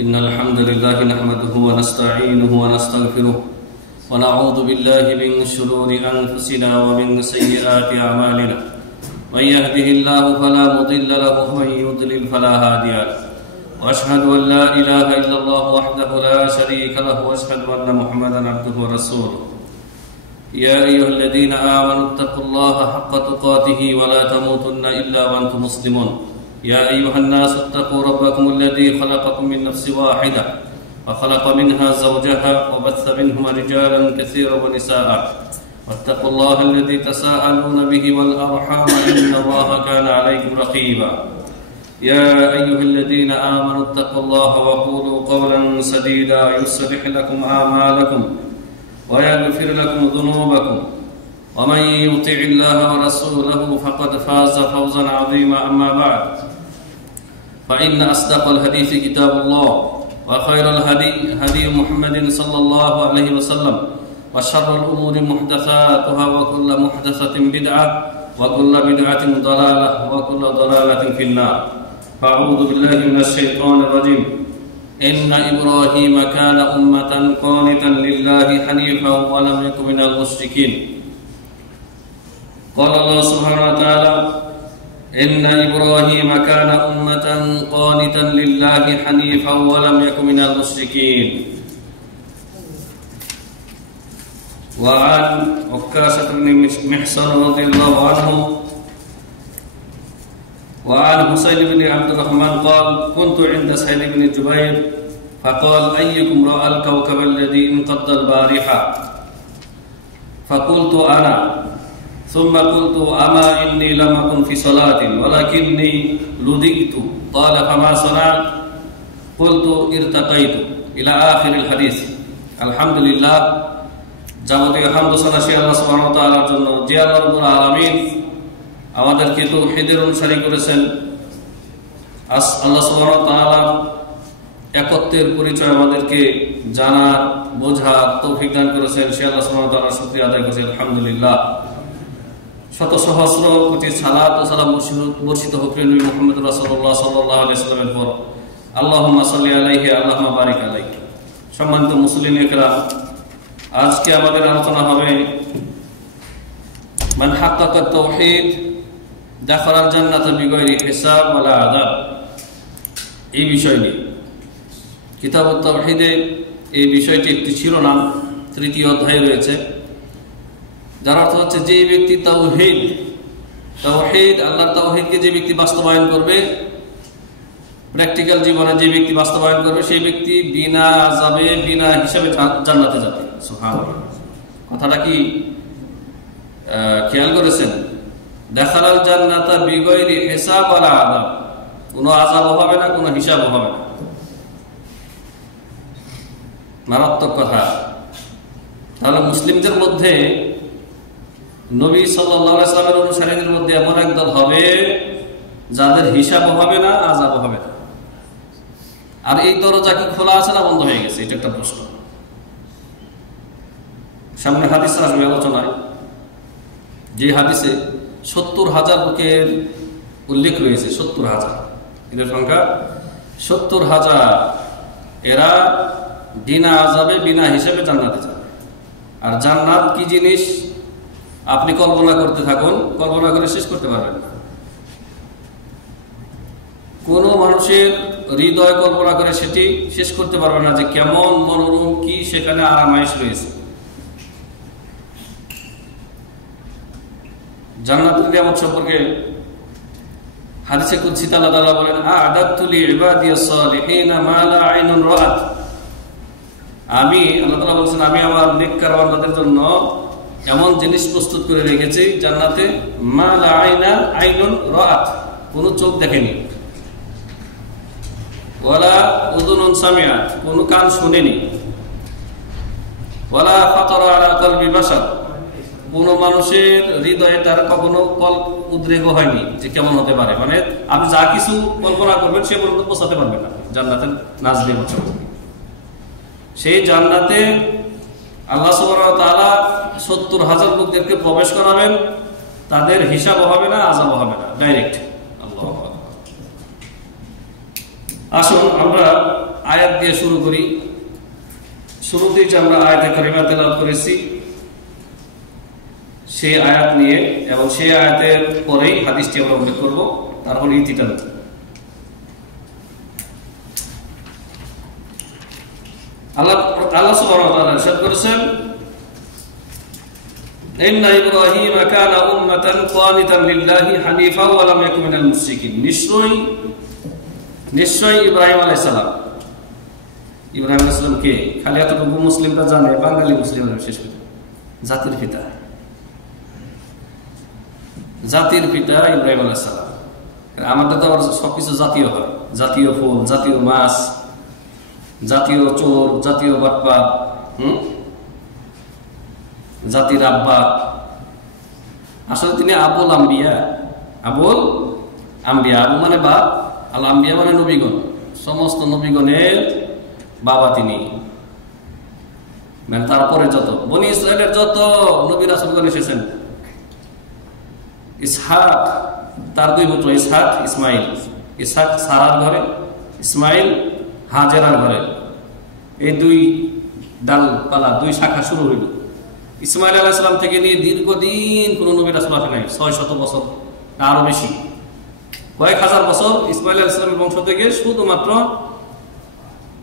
إن الحمد لله نحمده ونستعينه ونستغفره ونعوذ بالله من شرور أنفسنا ومن سيئات أعمالنا من يهده الله فلا مضل له ومن يضلل فلا هادي له وأشهد أن لا إله إلا الله وحده لا شريك له وأشهد أن محمدا عبده ورسوله يا أيها الذين آمنوا اتقوا الله حق تقاته ولا تموتن إلا وأنتم مسلمون يا أيها الناس اتقوا ربكم الذي خلقكم من نفس واحدة وخلق منها زوجها وبث منهما رجالا كثيرا ونساء واتقوا الله الذي تساءلون به والأرحام إن الله كان عليكم رقيبا يا أيها الذين آمنوا اتقوا الله وقولوا قولا سديدا يصلح لكم أعمالكم ويغفر لكم ذنوبكم ومن يطع الله ورسوله فقد فاز فوزا عظيما أما بعد فإن أصدق الحديث كتاب الله وخير الهدي هدي محمد صلى الله عليه وسلم وشر الأمور محدثاتها وكل محدثة بدعة وكل بدعة ضلالة وكل ضلالة في النار فأعوذ بالله من الشيطان الرجيم إن إبراهيم كان أمة قانتا لله حنيفا ولم يكن من المشركين قال الله سبحانه وتعالى إن إبراهيم كان أمة قانتا لله حنيفا ولم يكن من المشركين وعن عكاشة بن محصن رضي الله عنه وعن حسين بن عبد الرحمن قال كنت عند سعيد بن جبير فقال أيكم رأى الكوكب الذي انقض البارحة فقلت أنا ثم قلت أما إني لم أكن في صلاة ولكني لدغت قال فما صنعت قلت ارتقيت إلى آخر الحديث الحمد لله যাবতীয় হামদ সানাসি আল্লাহ সুবহানাহু ওয়া তাআলার জন্য যে আল্লাহ রাব্বুল আলামিন আমাদেরকে তাওহীদের অনুসারী করেছেন আল্লাহ সুবহানাহু ওয়া তাআলা একত্বের পরিচয় আমাদেরকে জানার বোঝার তৌফিক দান করেছেন সে আল্লাহ সুবহানাহু ওয়া তাআলার শুকরিয়া আদায় করছি আলহামদুলিল্লাহ শত সহস্র কোটি সালাত ও সালাম বর্ষিত হোক নবী মুহাম্মদ রাসূলুল্লাহ সাল্লাল্লাহু আলাইহি ওয়াসাল্লামের উপর আল্লাহুম্মা সাল্লি আলাইহি আল্লাহুম্মা বারিক আলাইহি সম্মানিত মুসলিম একরাম আজকে আমাদের আলোচনা হবে মান হাক্কাকা তাওহীদ দাখালাল জান্নাতা বিগাইরি হিসাব ওয়ালা আযাব এই বিষয় নিয়ে কিতাবুত তাওহীদে এই বিষয়টি একটি শিরোনাম তৃতীয় অধ্যায়ে রয়েছে যার অর্থ হচ্ছে যে ব্যক্তি তাওহীদ আল্লাহর তাওহীদকে যে ব্যক্তি বাস্তবায়ন করবে প্র্যাকটিক্যাল জীবনে যে ব্যক্তি বাস্তবায়ন করবে সেই ব্যক্তি বিনা আযাবে বিনা হিসাবে জান্নাতে যাবে সুবহানাল্লাহ কথাটা কি খেয়াল করেছেন দাখালাল জান্নাতা বিগাইরি হিসাব ওয়ালা আযাব কোনো আযাবও হবে না কোনো হিসাবও হবে না মারাত্মক কথা তাহলে মুসলিমদের মধ্যে নবী সাল্লাল্লাহু আলাইহি ওয়াসাল্লামের অনুসারীদের মধ্যে এমন এক দল হবে যাদের হিসাবও হবে না আযাবও হবে না আর এই দরজা কি খোলা আছে না বন্ধ হয়ে গেছে এটা একটা প্রশ্ন সামনে হাদিস আসবে আলোচনায় যে হাদিসে ৭০,০০০ লোকের উল্লেখ রয়েছে ৭০,০০০ এদের সংখ্যা ৭০,০০০ এরা বিনা আযাবে বিনা হিসাবে জান্নাতে যাবে আর জান্নাত কি জিনিস আপনি কল্পনা করতে থাকুন কল্পনা করে শেষ করতে পারবেন না কোন মানুষের হৃদয় কল্পনা করে সেটি শেষ করতে পারবে না যে কেমন মনোরম কি সেখানে আরামায়েশ রয়েছে জান্নাতুল নিয়ামত সম্পর্কে হাদিসে কুদসিতে আল্লাহ তাআলা বলেন আ'দাতু লি'ইবাদিয়াস সালিহিনা মা লা আইনুন রাআত আমি আল্লাহ তাআলা বলেন আমি আমার নেককার বান্দাদের জন্য এমন জিনিস প্রস্তুত করে রেখেছি জান্নাতে মা লা আইনুন রাআত কোন চোখ দেখেনি ওয়ালা উযুনুন সামিআত কোন কান শুনেনি ওয়ালা খাতারা আলা কলবি বাশার কোন মানুষের হৃদয়ে তার কখনো উদ্রেক হয়নি যে কেমন হতে পারে মানে আপনি যা কিছু কল্পনা করবেন সে পর্যন্ত পৌঁছাতে পারবেন না জান্নাতে নাজবে বছর সেই জান্নাতে আল্লাহ সুবহানাহু ওয়া তাআলা ৭০,০০০ লোকদেরকে প্রবেশ করাবেন তাদের হিসাবও হবে না আযাবও হবে না ডাইরেক্ট আল্লাহু আকবার আসুন আমরা আয়াত দিয়ে শুরু করি। শুরুতেই যে আমরা আয়াতে কারিমা তেলাওয়াত করেছি সেই আয়াত নিয়ে এবং সেই আয়াতের পরেই হাদিসটি আমরা উল্লেখ করব, তারপর ইতিটা আল্লাহ সুবহানাহু ওয়া তাআলা ইরশাদ করেছেন, ইন্না ইব্রাহিমা কানা উম্মাতান কানিতান লিল্লাহি হানিফা ওয়া লাম ইয়াকুন মিনাল মুশরিকিন। নিশ্চয়ই ইব্রাহিম আলাইহিস সালাম, ইব্রাহিম আলাইহিস সালাম কে? খালি এতটুকু মুসলিমরা জানে, বাঙালি মুসলিমরা বিশেষ করে, জাতির পিতা, জাতির পিতা ইব্রাহিম আলাইহিস সালাম। আমাদের তো আবার সবকিছু জাতীয় হয়, জাতীয় ফুল, জাতীয় মাছ, জাতীয় চোর, জাতীয় বাটপার, জাতির আব্বা। আসলে তিনি আবুল আম্বিয়া, আবুল আম্বিয়া, আবু মানে বাপ, আল আম্বিয়া মানে নবীগণ, সমস্ত নবীগণের বাবা তিনি। মানে তারপরে যত বনি ইসরায়েলের যত নবী রাসূলগণ এসেছেন, ইসহাক তার দুই পুত্র, ইসহাক ইসমাইল, ইসহাক সারার ঘরে, ইসমাইল হাজেরার ঘরে, এই দুই ডালপালা, দুই শাখা শুরু হইল। ইসমাইল আলাইহিস সালাম থেকে নিয়ে দীর্ঘদিন কোন নবী রাসূল আসে নাই, 600 বছর আরো বেশি, কয়েক হাজার বছর ইসমাইল আলাইহিস সালামের বংশ থেকে শুধুমাত্র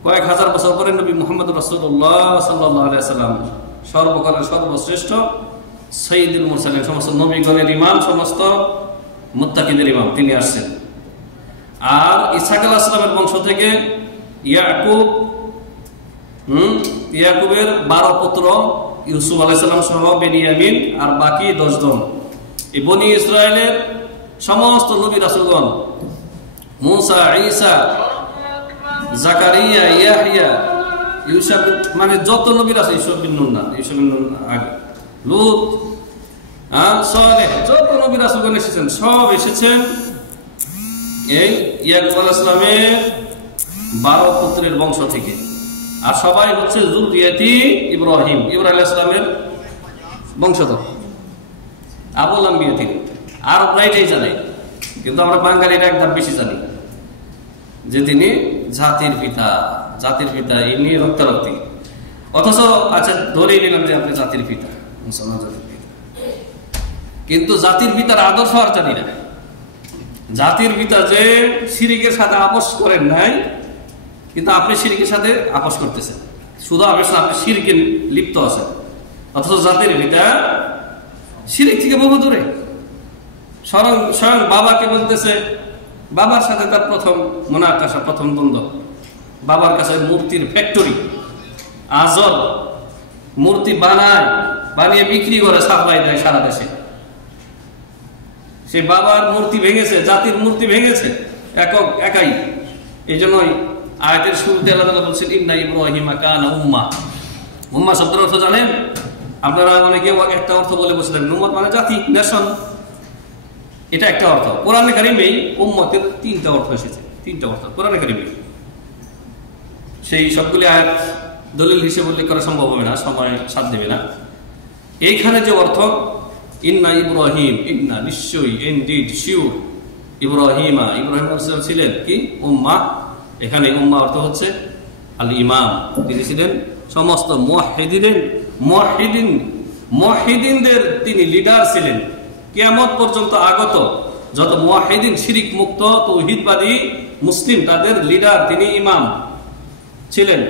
কয়েক হাজার বছর পরে নবী মুহাম্মদ রাসূলুল্লাহ সাল্লাল্লাহু আলাইহি ওয়াসাল্লাম, সর্বকালের সর্বশ্রেষ্ঠ সাইয়্যিদুল মুরসালিন, সমস্ত নবীগণের ইমাম, সমস্ত মুত্তাকিদের ইমাম, তিনি আসছেন। আর ইসহাক আলাইহিস সালামের বংশ থেকে ইয়াকুব, ইয়াকুবের 12 পুত্র, ইউসুফ আলাইহিস সালাম সহ বেনিয়ামিন আর বাকি 10 জন, এই বনি ইসরায়েলের সমস্ত নবী রাসূলগণ, মুসা, ঈসা, জাকারিয়া, ইয়াহইয়া, ইউসুফ, মানে যত নবী রাসূল, ইউসুফ বিন নুন আগে, লূত, সালেহ, যত নবী রাসূলগণ এসেছেন সব এসেছেন এই ইয়াকুব আলাইহিস সালামের 12 পুত্রের বংশ থেকে। আর সবাই হচ্ছে যুররিয়াতি ইব্রাহিম, ইব্রাহিম আলাইহিস সালামের বংশধর, আবুল আম্বিয়া তিনি। আর প্রায়টাই জানে, কিন্তু আমরা বাঙালিরা একদম বেশি জানি যে তিনি জাতির পিতা, জাতির পিতা, ইনি রক্তারক্তি। অথচ আচ্ছা ধরেই নিলাম যে আপনি জাতির পিতা, মুসলমান জাতির পিতা, কিন্তু জাতির পিতার আদর্শ আর জানি না। জাতির পিতা যে শিরকের সাথে আপোষ করেন নাই, কিন্তু আপনি শিরকের সাথে আপোষ করতেছেন, শুধু আপনি শিরকে লিপ্ত আছেন। অথচ জাতির পিতা শিরক থেকে বহু দূরে। স্বয়ং বাবাকে বলতেছে, বাবার সাথে তার প্রথম মুনাকাশা, প্রথম দ্বন্দ্ব। বাবার কাছে মূর্তির ফ্যাক্টরি, আজব মূর্তি বানায়, বানিয়ে বিক্রি করে, সাপ্লাই দেয় সারা দেশে। সে বাবার মূর্তি ভেঙেছে, জাতির মূর্তি ভেঙেছে একাই। এই জন্যই আয়াতের শুরুতে আল্লাহ তাআলা বলছেন, ইন্না ইব্রাহিমা কানা উম্মাহ। উম্মাহ শব্দের অর্থ জানেন আপনারা? অনেকে একটা অর্থ বলে বসেছেন, উম্মত মানে জাতি, নেশন, এটা একটা অর্থ। কোরআনে কারিমেই উম্মতের 3টা অর্থ এসেছে, 3টা অর্থ কোরআনে কারিমে। সেই সবগুলি আয়াত দলিল হিসেবে উল্লেখ করা সম্ভব হবে না, সময় সাথ দেবে না। এইখানে যে অর্থ ইন্না ইব্রাহিম, ইন্না নিশ্চয়ই, ইনডিড শিওর, ইব্রাহিমা, ইব্রাহিম আলাইহিস সালাম ছিলেন কি উম্মাহ। এখানে উম্মাহ অর্থ হচ্ছে আল ইমাম, তিনি ছিলেন সমস্ত মুওয়াহ্হিদিনদের তিনি লিডার ছিলেন। কিয়ামত পর্যন্ত আগত যত মুওয়াহ্হিদিন, শিরক মুক্ত তাওহীদবাদী মুসলিম, তাদের লিডার তিনি, ইমাম ছিলেন।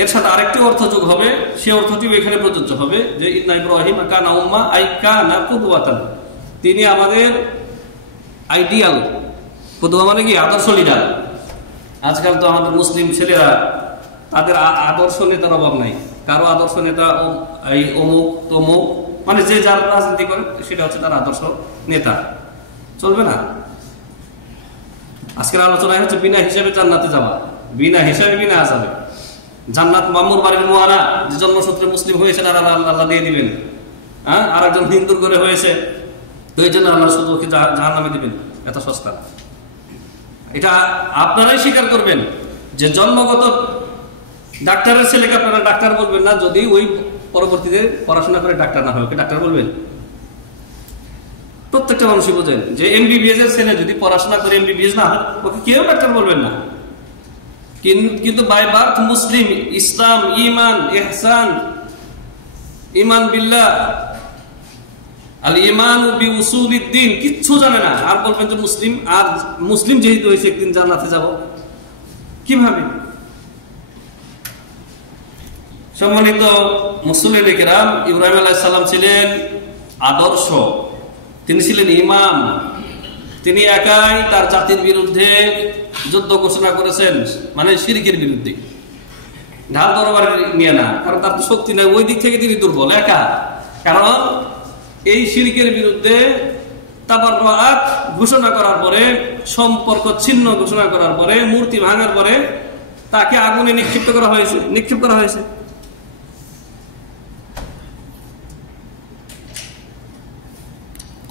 এর সাথে আরেকটি অর্থ যোগ হবে, সে অর্থটিও এখানে প্রযোজ্য হবে যে ইন্না ইব্রাহিম কানা উম্মাহ আই কানা কুদওয়াতান, তিনি আমাদের আইডিয়াল। কুদওয়া মানে কি? আদর্শ লিডার। আজকাল তো আমাদের মুসলিম ছেলেরা, তাদের আদর্শ নেতার অভাব নাই। কারো আদর্শ নেতা এই অমুক তমুক, মানে যে যার রাজনীতি করে সেটা হচ্ছে তার আদর্শ নেতা, চলবে না। আজকের আলোচনায় হচ্ছে বিনা হিসাবে জান্নাতে যাওয়া, বিনা হিসাবে বিনা আযাবে। জান্নাত মামুর বাড়ির মোয়ারা, যে জন্মসূত্রে মুসলিম হয়েছে আর আল্লাহ দিয়ে দিবেন। আর একজন হিন্দুর করে হয়েছে, তো এই জন্য আল্লাহ শুধু জাহান্নামে দিবেন। এত সস্তা? এটা আপনারাই স্বীকার করবেন যে জন্মগত ডাক্তারের ছেলেকে আপনারা ডাক্তার বলবেন না যদি ওই পরবর্তীতে পড়াশোনা করে ডাক্তার না হয়, ওকে ডাক্তার বলবেন? প্রত্যেকটা মানুষই বোঝেন যে এমবিবিএস এর ছেলে যদি পড়াশোনা করে এমবিবিএস না হয়, ওকে কেউ ডাক্তার বলবেন না। কিন্তু বাই বার্থ মুসলিম, ইসলাম, ঈমান, ইহসান, ঈমান বিল্লাহ, আল ঈমান বিউসুলিদ্দিন কিচ্ছু জানে না, আর বলবেন যে মুসলিম। আর মুসলিম যেহেতু হয়েছে একদিন জান্নাতে যাব, কিভাবে? সম্মানিত মুসলিম কেরাম, ইব্রাহিম আলাইহিস সালাম ছিলেন আদর্শ, তিনি ছিলেন ইমাম। তিনি একাই তার জাতির বিরুদ্ধে যুদ্ধ ঘোষণা করেছেন, মানে শিরকের বিরুদ্ধে। ঢাল তরবারি নিয়ে না, কারণ তার তো শক্তি নাই, ওই দিক থেকে তিনি দুর্বল একা। কারণ এই শিরকের বিরুদ্ধে তাবাররুআত ঘোষণা করার পরে, সম্পর্ক ছিন্ন ঘোষণা করার পরে, মূর্তি ভাঙার পরে তাকে আগুনে নিক্ষিপ্ত করা হয়েছে।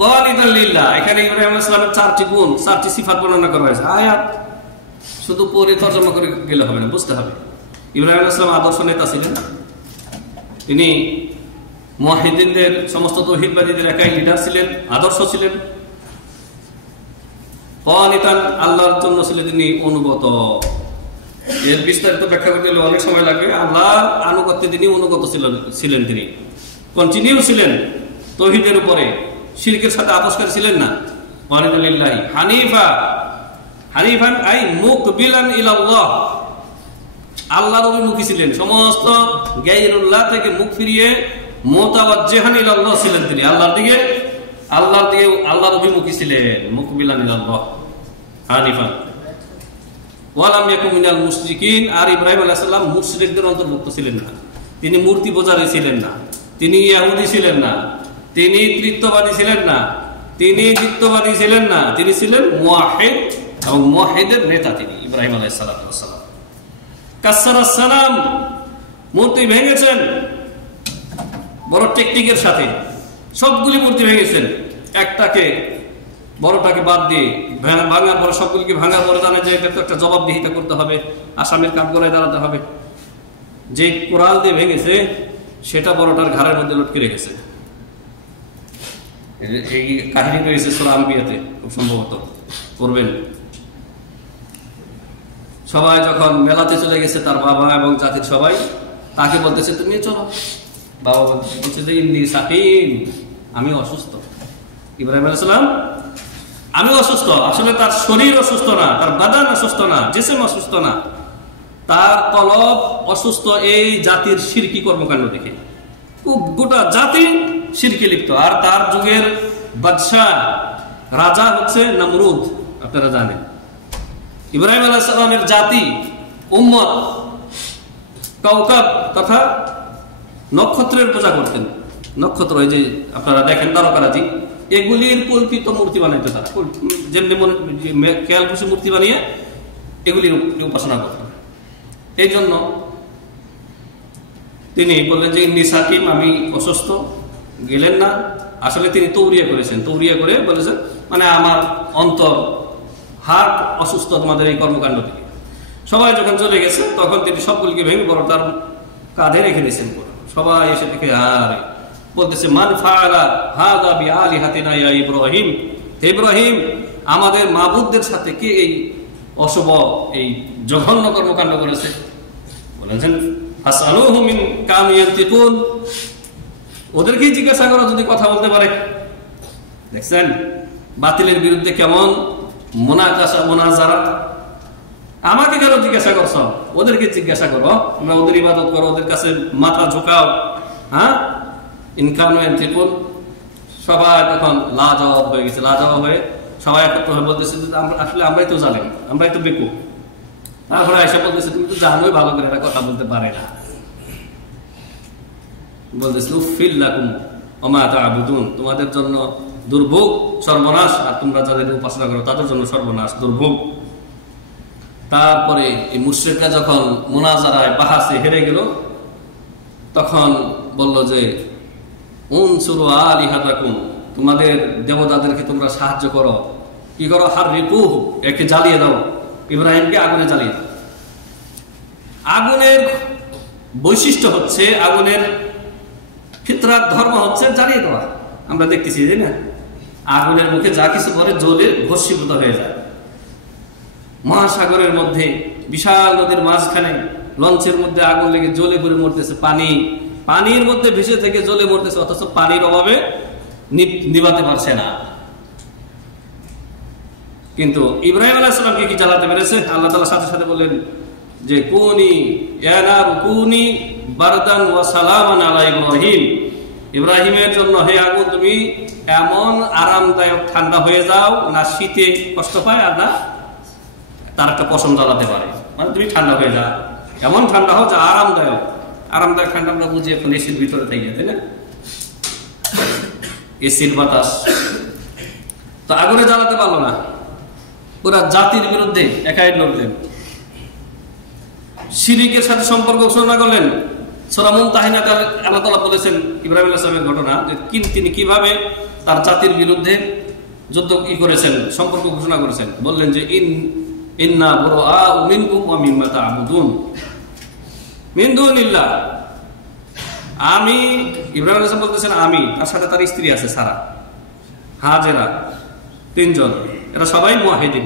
কানিতান লিল্লাহ, এখানে ইব্রাহিম আলাইহিস সালামের 4টি গুণ, 4টি সিফাত বর্ণনা করা হয়েছে। আয়াত শুধু পড়ে তরজমা করে গেলে হবে না, বুঝতে হবে। ইব্রাহিম আলাইহিস সালাম আদর্শ নেতা ছিলেন, তিনি মুওয়াহিদিনদের, সমস্ত তাওহীদবাদীদের একাই লিডার ছিলেন, আদর্শ ছিলেন। কানিতান, আল্লাহর জন্য ছিলেন তিনি অনুগত। এর বিস্তারিত ব্যাখ্যা করতে গেলে অনেক সময় লাগবে। আল্লাহর আনুগত্যে তিনি অনুগত ছিলেন, তিনি কন্টিনিউ ছিলেন তাওহীদের উপরে, শিরকের সাথে আপোষকারী ছিলেন না। কানিতান লিল্লাহি হানিফান আই মুকবিলান ইলাল্লাহ, আল্লাহর অভিমুখী ছিলেন, সমস্ত গায়রুল্লাহ থেকে মুখ ফিরিয়ে মুতাওয়াজ্জিহান ইলাল্লাহ ছিলেন তিনি, আল্লাহর দিকে আল্লাহর অভিমুখী ছিলেন, মুকবিলান ইলাল্লাহ হানিফান। ওয়ালাম ইয়াকুম মিনাল মুশরিকিন, আর ইব্রাহিম আলাইহিস সালাম মুশরিকদের অন্তর্ভুক্ত ছিলেন না, তিনি মূর্তি পূজারী ছিলেন না, তিনি ইহুদি ছিলেন না, তিনি তৃতীয়বাদী ছিলেন না, তিনি দ্বিতীয়বাদী ছিলেন না, তিনি ছিলেন মুওয়াহিদ এবং মুওয়াহিদের নেতা তিনি ইব্রাহিম আলাইহিস সালাম। কাসসারাস সালাম, মূর্তি ভেঙেছেন বড় টেকনিকের সাথে, সবগুলি মূর্তি ভেঙেছেন, একটাকে বড়টাকে বাদ দিয়ে ভাঙার পরে, সবগুলিকে ভাঙার পরে জানে যে এটা তো একটা জবাবদিহিতা করতে হবে, আসামের কাঠগড়ায় দাঁড়াতে হবে। যে কোরাল দিয়ে ভেঙেছে সেটা বড়টার ঘাড়ের মধ্যে লটকে রেখেছে। এই কাহিনী রয়েছে সূরা আম্বিয়াতে, খুব সম্ভবত পড়বেন। সবাই যখন মেলাতে চলে গেছে, তার বাবা এবং জাতির সবাই তাকে বলতেছে তুমি চলো। বাবা বলছে যে ইন্নী সাকিম, আমি অসুস্থ। ইব্রাহিম আলাইহিস সালাম আমি অসুস্থ, আসলে তার শরীর অসুস্থ না, তার বাদান অসুস্থ না, জিসম অসুস্থ না, তার কলব অসুস্থ এই জাতির শিরকি কর্মকাণ্ড দেখে। গোটা জাতি শিরকে লিপ্ত। আর তার যুগের বাদশাহ রাজা হচ্ছে নমরুদ, আপনারা জানেন। ইব্রাহিম আলাইহিস সালামের জাতি, উম্মত, কাওকাব তথা নক্ষত্রের পূজা করতেন। নক্ষত্র, এই যে আপনারা দেখেন তারকারাজি, এগুলির কল্পিত মূর্তি বানাইতো তারা, যেমনি খেয়াল খুশি মূর্তি বানিয়ে এগুলির উপাসনা করতেন। এই জন্য তিনি বললেন যে ইন্নী সাকিম, আমি অসুস্থ। গেলেন না, আসলে তিনি তৌরিয়া করেছেন, তৌরিয়া করে বলেছেন মানে আমার অন্তর, হার্ট অসুস্থ তোমাদের এই কর্মকাণ্ড থেকে। সবাই যখন চলে গেছে তখন তিনি সবগুলিকে ভেঙে বড় তার কাঁধে রেখে দিয়েছেন। সবাই এসে দেখে আর বলতেছে মান ফাআলা হাযা বিআলিহাতিনা ইয়া ইব্রাহিম, হে ইব্রাহিম, আমাদের মাবুদদের সাথে কে এই অশুভ, এই জঘন্য কর্মকাণ্ড করেছে? বলেছেন আসআলুহু মিন কানু ইয়ান্তিকুন, ওদেরকে জিজ্ঞাসা করো যদি কথা বলতে পারে। দেখছেন বাতিলের বিরুদ্ধে কেমন মুনাকাশা, মুনাজারা। আমাকে কেন জিজ্ঞাসা করছো? ওদেরকে জিজ্ঞাসা করো, তোমরা ওদের ইবাদত করো, ওদের কাছে মাথা ঝুঁকাও। হ্যাঁ, ইনকানু ইয়ান্তিকুন। সবাই তখন লাজবাব হয়ে গেছে, লাজবাব হয়ে সবাই একত্র হয়ে বলতেছে আসলে আমরাই তো জানি, আমরাই তো বেকুব। তারপরে এসে বলতেছে তুমি তো জানোই ভালো করে এটা কথা বলতে পারে না। বলতেছে উফিল লাকুম ওমা তা'বুদুন, তোমাদের জন্য দুর্ভোগ, সর্বনাশ, আর তোমরা যাদের উপাসনা করো তাদের জন্য সর্বনাশ, দুর্ভোগ। তারপরে এই মুশরিকরা যখন মুনাজারায় বাহাসে হেরে গেল, তখন বলল যে উনসুরু আলিহাতাকুম, তোমাদের দেবতাদেরকে তোমরা সাহায্য করো। কি করো? হাররিকুহু, একে জ্বালিয়ে দাও, ইব্রাহিমকে আগুনে জ্বালিয়ে দাও। আগুনের বৈশিষ্ট্য হচ্ছে, আগুনের ফিতরাত ধর্ম হচ্ছে জ্বালিয়ে দেওয়া। আমরা দেখতেছি যে না, আগুনের মুখে যা কিছু পরে জ্বলে ভস্মীভূত হয়ে যায়। মহাসাগরের মধ্যে বিশাল নদীর মাঝখানে লঞ্চের মধ্যে আগুন লেগে জ্বলে পড়ে মরতেছে, পানির মধ্যে ভেসে থেকে জ্বলে মরতেছে, অথচ পানির অভাবে নিভাতে পারছে না। কিন্তু ইব্রাহিম আলাইহিস সালামকে কি জ্বালাতে পেরেছে? আল্লাহ তাআলা সাথে সাথে বললেন যে কুনি ইয়া নারু কুনি বারদান ওয়া সালামান আলা ইব্রাহিম, ইব্রাহিমের জন্য হে আগুন তুমি এমন আরামদায়ক ঠান্ডা হয়ে যাও, না শীতে কষ্ট পায় আর না তার একটা পশম জ্বালাতে পারে, মানে তুমি ঠান্ডা হয়ে যাও, এমন ঠান্ডা হও যে আরামদায়ক ঠান্ডা আমরা বুঝি এখন এসির ভিতরে থাকি, তাই না? এসির বাতাস তো আগুনে জ্বালাতে পারলো না, পুরা জাতির বিরুদ্ধে একাই লড়লেন, শিরকের সাথে সম্পর্ক ঘোষণা করলেন। সূরা মুমতাহিনাতে আল্লাহ তাআলা বলেছেন ইব্রাহিম আলাইহিস সালামের ঘটনা, যে তিনি কিভাবে তার জাতির বিরুদ্ধে যুদ্ধ করেছেন, সম্পর্ক ঘোষণা করেছেন। বললেন যে ইন্না বুরাআউ মিনকুম ওয়া মিম্মা তা'বুদুন মিন দুনিল্লাহ, আমি ইব্রাহিম আলাইহিস সালাম বলতেছেন আমি, তার সাথে তার স্ত্রী আছে সারা, হাজেরা, তিনজন, এরা সবাই মুয়াহিদিন।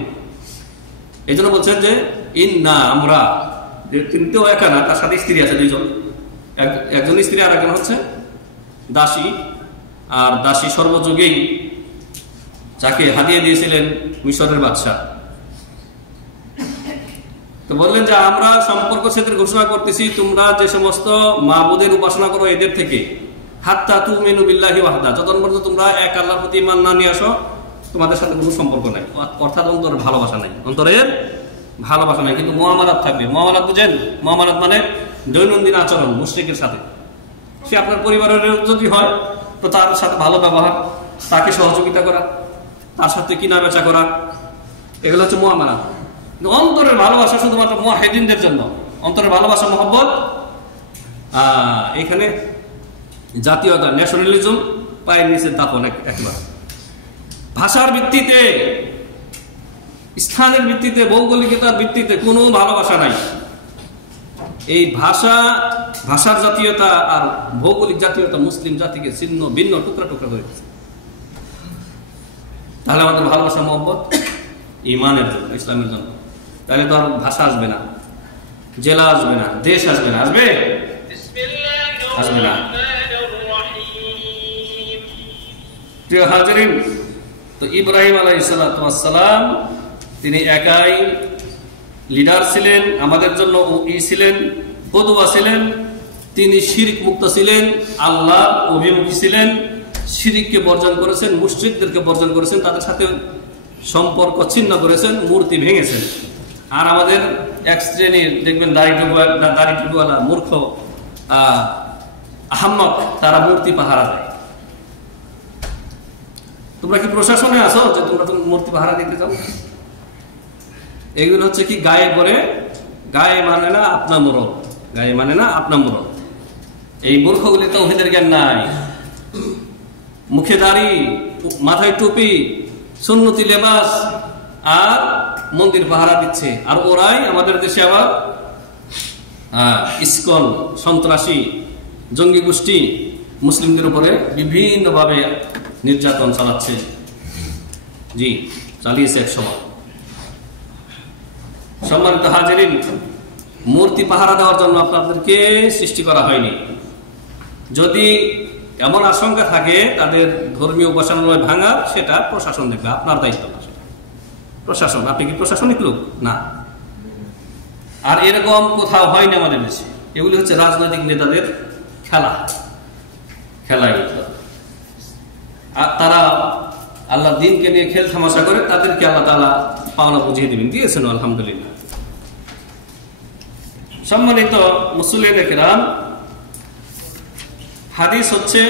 এই জন্য বলছেন যে ইন্না আমরা, তিনি তো একা না, তার সাথে স্ত্রী আছে দুইজন, একজন স্ত্রী আর একজন হচ্ছে দাসী। আর দাসী সর্বযুগেই যাকে হাদিয়া দিয়েছিলেন মিশরের বাদশা। তো বললেন যে আমরা সম্পর্ক ছেদের ঘোষণা করতেছি, তোমরা যে সমস্ত মাবুদের উপাসনা করো এদের থেকে, হাত্তা তুমিনু বিল্লাহি ওয়াহদা, যতক্ষণ পর্যন্ত তোমরা এক আল্লাহর প্রতি ঈমান না নিয়ে আসো তোমাদের সাথে কোনো সম্পর্ক নাই, অর্থাৎ অন্তরের ভালোবাসা নাই, অন্তরের ভালোবাসা নাই। কিন্তু মুআমালাত থাকবে। মুআমালাত বুঝেন? মুআমালাত মানে দৈনন্দিন আচরণ মুশরিকের সাথে। সে আপনার পরিবারের যদি হয় তো তার সাথে ভালো ব্যবহার, তাকে সহযোগিতা করা, তার সাথে কিনা বেচা করা, এগুলো হচ্ছে মুআমালাত। অন্তরের ভালোবাসা শুধুমাত্র মুওয়াহিদিনদের জন্য, অন্তরের ভালোবাসা, মহব্বত। এখানে জাতীয়তা, ন্যাশনালিজম পায়ের নিচে দাপন একবার। ভাষার ভিত্তিতে, স্থানের ভিত্তিতে, ভৌগোলিকতার ভিত্তিতে কোনো ভালোবাসা নাই। এই ভাষার জাতীয়তা আর ভৌগোলিক জাতীয়তা মুসলিম জাতিকে ছিন্ন ভিন্ন টুকরা টুকরা করে দিচ্ছে। তাহলে আমাদের ভালোবাসা মহব্বত ঈমানের জন্য, ইসলামের জন্য। তাহলে তো আর ভাষা আসবে না, জেলা আসবে না, দেশ আসবে না, আসবে না। প্রিয় হাজিরিন, তো ইব্রাহিম আলাইহিস সালাম তিনি একাই লিডার ছিলেন, আমাদের জন্য ছিলেন, কদুয়া ছিলেন। তিনি শিরক মুক্ত ছিলেন, আল্লাহ অভিমুখী ছিলেন, শিরককে বর্জন করেছেন, মুশরিকদেরকে বর্জন করেছেন, তাদের সাথে সম্পর্ক ছিন্ন করেছেন, মূর্তি ভেঙেছেন। আর আমাদের এক শ্রেণীর দেখবেন দাড়িটুকুওয়ালা মূর্খ আহাম্মক, তারা মূর্তি পাহারা দেয়। তোমরা কি প্রশাসনে আছো যে তোমরা মূর্তি পাহারা দিতে চাও? এগুলো হচ্ছে কি গায়ে করে, গায়ে মানে না আপনা মরদ, গায়ে মানে না আপনা মরদ। এই মূর্খগুলি তো ওদের জ্ঞান নাই। মুখে দাড়ি, মাথায় টুপি, সুন্নতি লেবাস, আর মন্দির পাহারা দিচ্ছে। আর ওরাই আমাদের দেশে আবার ইসকন, সন্ত্রাসী, জঙ্গি গোষ্ঠী মুসলিমদের উপরে বিভিন্নভাবে নির্যাতন চালাচ্ছে। জি, চালিয়েছে এক সময়। সম্মানিত হাজিরিন, মূর্তি পাহারা দেওয়ার জন্য আপনাদেরকে সৃষ্টি করা হয়নি। যদি এমন আশঙ্কা থাকে তাদের ধর্মীয় উপাসনালয় ভাঙার, সেটা প্রশাসন দেখবে, আপনার দায়িত্ব না। প্রশাসন, আপনি কি প্রশাসনিক লোক? না। আর এরকম কোথাও হয়নি আমাদের দেশে। এগুলি হচ্ছে রাজনৈতিক নেতাদের খেলা। আর তারা আল্লাহ দিনকে নিয়ে খেল তামাশা করে, তাদেরকে আল্লাহ তাআলা পাওনা বুঝিয়ে দিবেন, দিয়েছেন আলহামদুলিল্লাহ। সম্মানিত মুসলিম কিরাম, হাদিস হচ্ছে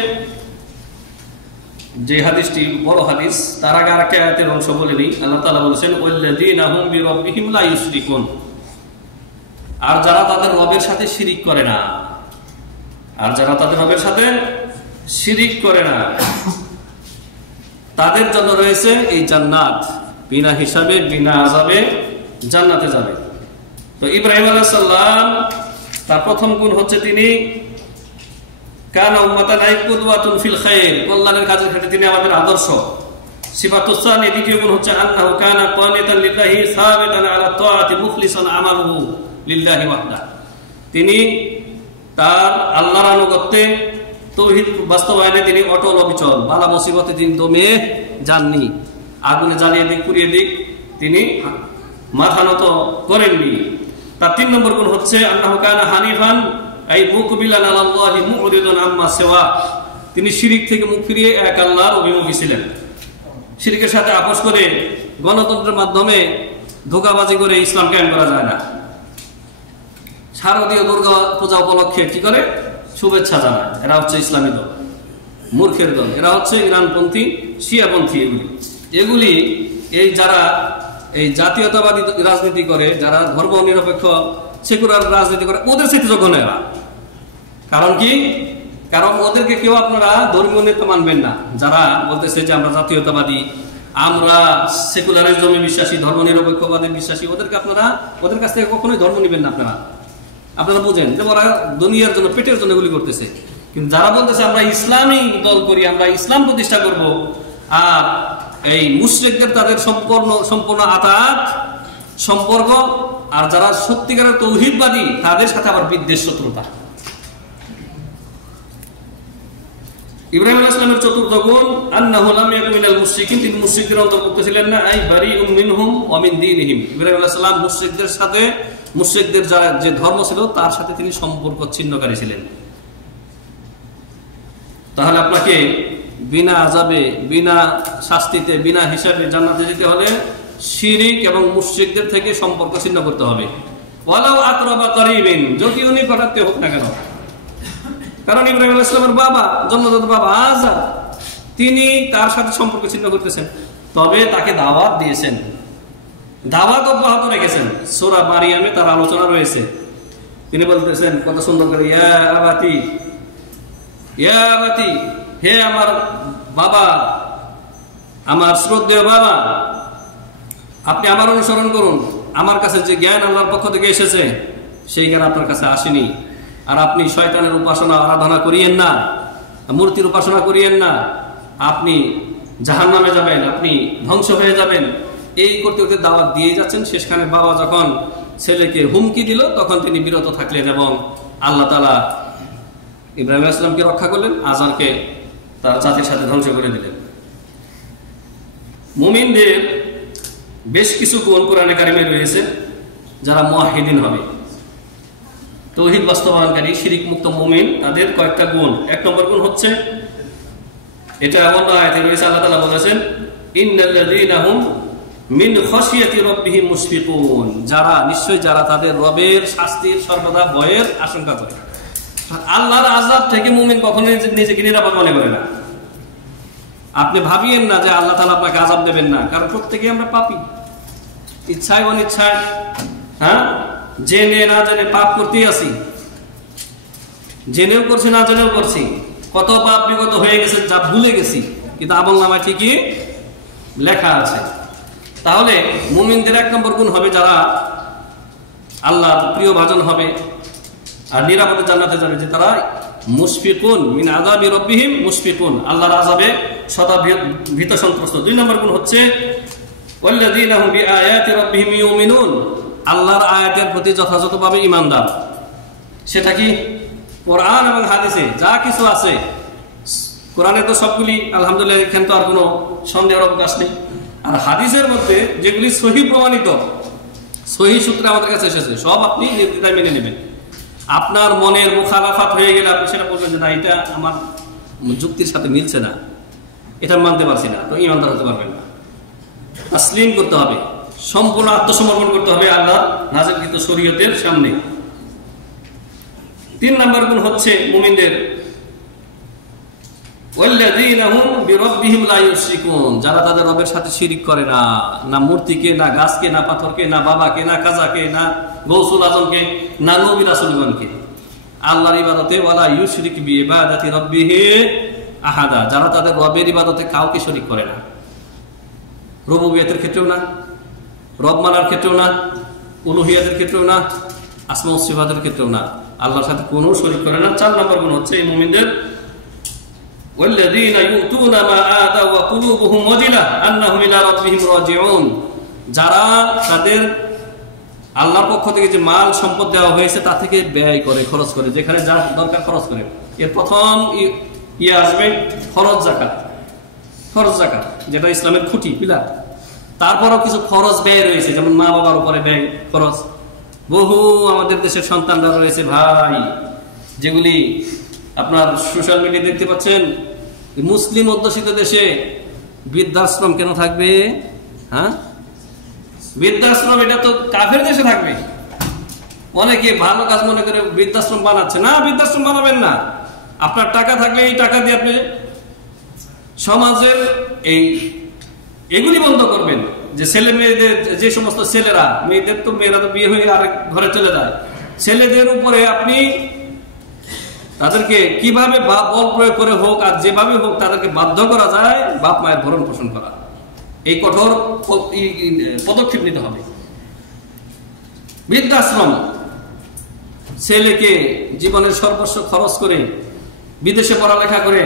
যে হাদিসটি বড় হাদিস, তার আগে আরেকটা আয়াতের অংশ বলে নিই। আল্লাহ তাআলা বলেছেন ওয়াল্লাযীনা হুম বিরাব্বিহিম লা ইউশরিকুন, আর যারা তাদের রবের সাথে শিরিক করে না, আর যারা তাদের রবের সাথে শিরিক করে না, তাদের জন্য রয়েছে এই জান্নাত, বিনা হিসাবে, বিনা আযাবে জান্নাতে যাবে। তো ইব্রাহিম আলাইহিস সালাম, তার প্রথম গুণ হচ্ছে তিনি কানা উম্মাতান কুদওয়াতুন ফিল খায়র, কল্যাণের কাজের ক্ষেত্রে তিনি আমাদের আদর্শ। সিফাতুস সানি দ্বিতীয় গুণ হচ্ছে আন্নাহু কানা কানিতান লিল্লাহি সাবিতান আলা তাআতি মুখলিসান আমালুহু লিল্লাহি ওয়াহদা। তিনি তার আল্লাহর আনুগত্যে তৌহিদ বাস্তবায়নে তিনি অটল অবিচল, বালা মুসিবতে তিনি দমে যাননি, আগুনে জ্বালিয়ে দিক পুড়িয়ে দিক তিনি মাথা নত করেননি। তার 3 নম্বর গুণ হচ্ছে আন্নাহু কানা হানিফান আই মুকবিলান আলাল্লাহি মুরিদান আম্মা সিওয়া। তিনি শিরক থেকে মুখ ফিরিয়ে এক আল্লাহর অভিমুখী ছিলেন। শিরকের সাথে আপোষ করে গণতন্ত্রের মাধ্যমে ধোঁকাবাজি করে ইসলাম কায়েম করা যায় না। শারদীয় দুর্গা পূজা উপলক্ষে কি করে শুভেচ্ছা জানায়, এরা হচ্ছে ইসলামী দল, মূর্খের দল। এরা হচ্ছে ইরানপন্থী, শিয়াপন্থী। এগুলি এই যারা এই জাতীয়তাবাদী রাজনীতি করে, যারা ধর্ম নিরপেক্ষ সেকুলার রাজনীতি করে, ওদের সাথে যোগ্য না এরা। কারণ কি? কারণ ওদেরকে কেউ আপনারা ধর্মীয় নেতা মানবেন না। যারা বলতেছে যে আমরা জাতীয়তাবাদী, আমরা সেকুলারিজমে বিশ্বাসী, ধর্ম নিরপেক্ষবাদে বিশ্বাসী, ওদেরকে আপনারা ওদের কাছ থেকে কখনোই ধর্ম নেবেন না। আপনারা বুঝেন যে ওরা দুনিয়ার জন্য, পেটের জন্য এগুলি করতেছে। কিন্তু যারা বলতেছে আমরা ইসলামী দল করি, আমরা ইসলাম প্রতিষ্ঠা করব, আর এই মুশরিকদের তাদের সম্পূর্ণ আতাত সম্পর্ক, আর যারা সত্যিকারের তৌহিদবাদী তাদের সাথে আবার বিদ্বেষ, শত্রুতা। ইব্রাহিম আলাইহিস সালামের 4র্থ গুণ আন্নাহু লাম ইয়াকুন মিনাল মুশরিকিন, তিনি মুশরিকদের অন্তর্ভুক্ত ছিলেন না। আই বারিউম মিনহুম ওয়া মিন দীনিহিম। ইব্রাহিম আলাইহিস সালাম মুশরিকদের সাথে, মুশরিকদের যে ধর্ম ছিল তার সাথে তিনি সম্পর্ক ছিন্নকারী ছিলেন। তাহলে আপনাকে বিনা আযাবে, বিনা শাস্তিতে, বিনা হিসাবে জান্নাতে যেতে হলে শিরক এবং মুশরিকদের থেকে সম্পর্ক ছিন্ন করতে হবে। ওয়ালাউ আকরাবা কারিবিন, যদি উনি পাঠাতে হোক না কেন। কারণ ইব্রাহিম আলাইহিস সালামের বাবা, জন্মদাতা বাবা আযার, তিনি তার সাথে সম্পর্ক ছিন্ন করতেছেন, তবে তাকে দাওয়াত দিয়েছেন, দাওয়াত অব্যাহত রেখেছেন। সূরা মারিয়ামে তার আলোচনা রয়েছে। তিনি বলতেছেন কত সুন্দর করে, ইয়া আবাতি, ইয়া আবাতি, হে আমার বাবা, আমার শ্রদ্ধেয় বাবা, আপনি আমার অনুসরণ করুন। আমার কাছে যে জ্ঞান আল্লাহর পক্ষ থেকে এসেছে সেই জ্ঞান আপনার কাছে আসেনি। আর আপনি শয়তানের উপাসনা আরাধনা করিয়েন না, মূর্তির উপাসনা করিয়েন না, আপনি জাহান্নামে যাবেন, আপনি ধ্বংস হয়ে যাবেন। এই করতে করতে দাওয়াত দিয়ে যাচ্ছেন। শেষখানে বাবা যখন ছেলেকে হুমকি দিল তখন তিনি বিরত থাকলেন এবং আল্লাহ তাআলা ইব্রাহিম আলাইহিস সালামকে রক্ষা করলেন, আযারকে তার জাতির সাথে ধ্বংস করে দিলেন। মুমিনদের বেশ কিছু গুণ কোরআনে কারিমে রয়েছে যারা মুওয়াহহিদিন হবে, তৌহিদ বাস্তবায়নকারী, শিরক মুক্ত মুমিন, তাদের কয়েকটা গুণ। 1 নম্বর গুণ হচ্ছে, এটা অন্য আয়াতে রয়েছে, আল্লাহ তাআলা বলেছেন ইন্নাল্লাযীনা হুম মিন খাশিয়াতি রাব্বিহিম মুশফিকুন, যারা নিশ্চয় যারা তাদের রবের শাস্তির সর্বদা ভয়ের আশঙ্কা করে। আল্লাহর আযাব থেকে মুমিন কখনোই নিজেকে নিরাপদ মনে করে না। আপনি ভাবিয়েন না যে আল্লাহ তাআলা আপনাকে আযাব দেবেন না, কারণ প্রত্যেকেই আমরা পাপী, ইচ্ছায় অনিচ্ছায়, জেনে না জেনে পাপ করতেই আছি, জেনেও করছি না জেনেও করছি। কত পাপ বিগত হয়ে গেছে যা ভুলে গেছি, কিন্তু আমলনামায় ঠিকই লেখা আছে। তাহলে মুমিনদের 1 নম্বর গুণ হবে যারা আল্লাহর প্রিয় ভাজন হবে আর নিরাপদে জান্নাতে যাবে, যে তারা মুশফিকুন মিন আযাবি রাব্বিহিম মুশফিকুন, আল্লাহর আযাবে সদা ভীত সন্ত্রস্ত। 2 নম্বর গুণ হচ্ছে ওয়াল্লাযীনা হুম বিআয়াতি রাব্বিহিম ইউমিনুন, আল্লাহর আয়াতের প্রতি যথাযথভাবে ঈমানদার। সেটা কি? কোরআন এবং হাদিসে যা কিছু আছে, কোরআনে তো সবগুলি আলহামদুলিল্লাহ, এখানে তো আর কোনো সন্দেহের অবকাশ নেই। আর হাদিসের মধ্যে যেগুলি সহিহ প্রমাণিত, সহিহ সূত্রে আমাদের কাছে এসেছে, সব আপনি নির্দ্বিধায় মেনে নেবেন। আপনার মনের মুখালাফাত হয়ে গেলে আপনি সেটা বলবেন যে না, এটা আমার যুক্তির সাথে মিলছে না, এটা মানতে পারছি না, তো ঈমানদার হতে পারবেন না। তাসলিম করতে হবে, সম্পূর্ণ আত্মসমর্পণ করতে হবে আল্লাহর নাযিলকৃত শরীয়তের সামনে। 3 নম্বর গুণ হচ্ছে মুমিনদের ওয়াল্লাযীনা হুম বিরাব্বিহিম লা ইউশরিকুন, যারা তাদের রবের সাথে শিরিক করে না, না মূর্তিকে, না গাছকে, না পাথরকে, না বাবাকে, না কাজাকে, না গৌসুল আজমকে, না নবী রাসূলগণকে। আল্লাহর ইবাদতে ওয়ালা ইউশরিক বিইবাদাতি রাব্বিহি আহাদা, যারা তাদের রবের ইবাদতে কাউকে শরীক করে না, রুবুবিয়তের ক্ষেত্রেও না, রব মানার ক্ষেত্রেও না, উলুহিয়াতের ক্ষেত্রেও না, আসমা ও সিফাতের ক্ষেত্রেও না, আল্লাহর সাথে কোনো শরীক করে না। 4 নম্বর গুণ হচ্ছে এই মুমিনদের ওয়াল্লাযীনা ইউতুনা মা আতাউ ওয়া কুলুবুহুম ওয়াজিলা আন্নাহুম ইলা রাব্বিহিম রাজিউন, যারা তাদের আল্লাহর পক্ষ থেকে যে মাল সম্পদ দেওয়া হয়েছে তা থেকে ব্যয় করে, খরচ করে, যেখানে যা দরকার খরচ করে। এর প্রথম আসবে ফরজ যাকাত। ফরজ যাকাত যেটা ইসলামের খুঁটি, পিলার। তারপরও কিছু খরচ ব্যয় রয়েছে, যেমন মা বাবার উপরে ব্যয় খরচ। বহু আমাদের দেশের সন্তানরা রয়েছে ভাই, যেগুলি আপনার সোশ্যাল মিডিয়া দেখতে পাচ্ছেন, মুসলিম অধ্যুষিত দেশে বৃদ্ধাশ্রম কেন থাকবে? হ্যাঁ, বৃদ্ধাশ্রম এটা তো কাফের দেশে থাকবে। অনেকে ভালো কাজ মনে করে বৃদ্ধাশ্রম বানাচ্ছে। না, বৃদ্ধাশ্রম বানাবেন না। আপনার টাকা থাকলে এই টাকা দিয়ে আপনি সমাজের এগুলি বন্ধ করবেন। যে ছেলে মেয়েদের, যে সমস্ত ছেলেরা, মেয়েরা তো বিয়ে হয়ে আরেক ঘরে চলে যায়, ছেলেদের উপরে আপনি তাদেরকে কিভাবে বল প্রয়োগ করে হোক আর যেভাবে হোক তাদেরকে বাধ্য করা যায় বাপ মায়ের ভরণ পোষণ করা, এই কঠোর পদক্ষেপ নিতে হবে। বৃদ্ধাশ্রম, ছেলেকে জীবনের সর্বস্ব খরচ করে বিদেশে পড়ালেখা করে,